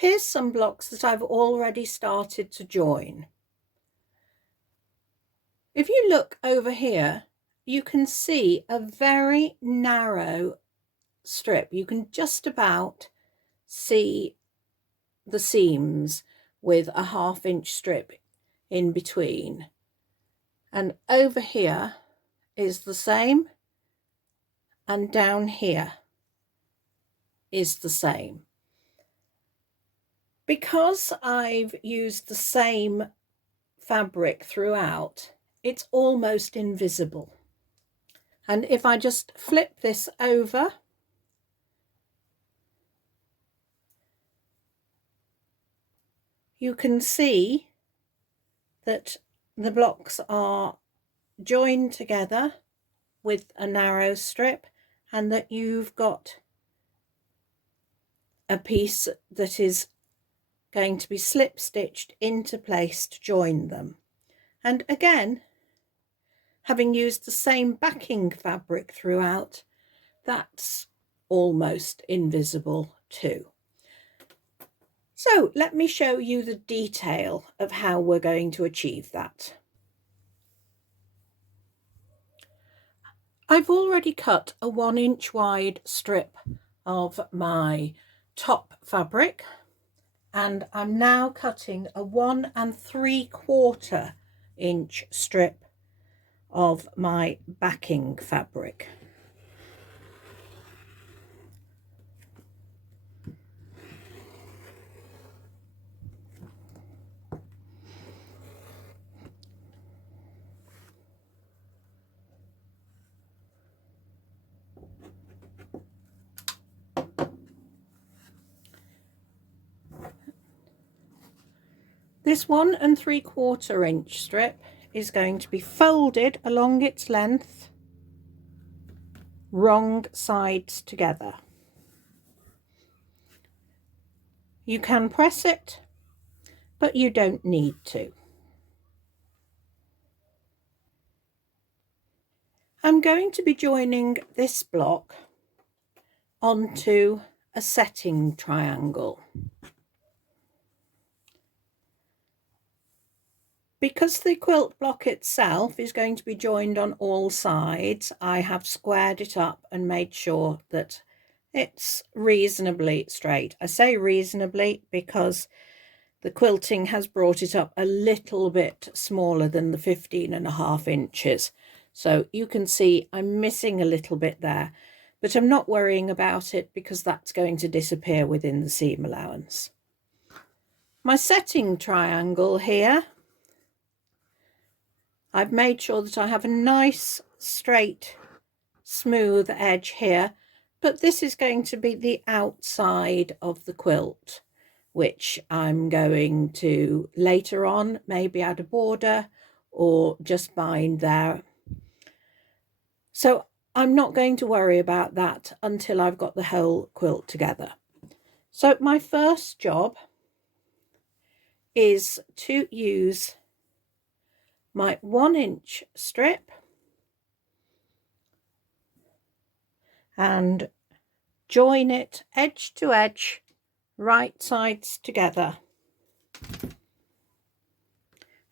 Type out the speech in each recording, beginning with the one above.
Here's some blocks that I've already started to join. If you look over here, you can see a very narrow strip. You can just about see the seams with a 1/2 inch strip in between. And over here is the same, and down here is the same. Because I've used the same fabric throughout, it's almost invisible. And if I just flip this over, you can see that the blocks are joined together with a narrow strip, and that you've got a piece that is going to be slip stitched into place to join them. And again, having used the same backing fabric throughout, that's almost invisible too. So let me show you the detail of how we're going to achieve that. I've already cut a 1 inch wide strip of my top fabric, and I'm now cutting a 1 3/4 inch strip of my backing fabric. This 1 3/4 inch strip is going to be folded along its length, wrong sides together. You can press it, but you don't need to. I'm going to be joining this block onto a setting triangle. Because the quilt block itself is going to be joined on all sides, I have squared it up and made sure that it's reasonably straight. I say reasonably because the quilting has brought it up a little bit smaller than the 15.5 inches. So you can see I'm missing a little bit there, but I'm not worrying about it because that's going to disappear within the seam allowance. My setting triangle here, I've made sure that I have a nice straight smooth edge here, but this is going to be the outside of the quilt, which I'm going to later on maybe add a border or just bind there. So I'm not going to worry about that until I've got the whole quilt together. So my first job is to use my 1 inch strip and join it edge to edge, right sides together.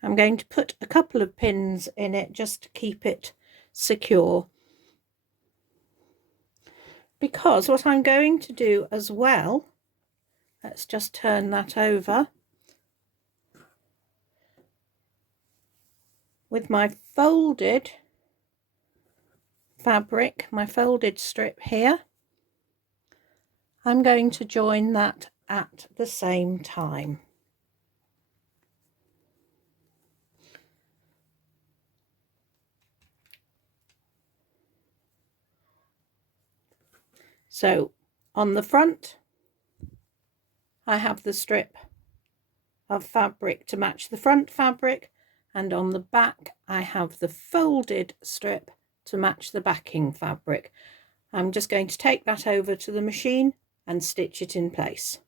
I'm going to put a couple of pins in it just to keep it secure, because what I'm going to do as well, let's just turn that over, with my folded fabric, my folded strip here, I'm going to join that at the same time. So on the front, I have the strip of fabric to match the front fabric, and on the back I have the folded strip to match the backing fabric. I'm just going to take that over to the machine and stitch it in place.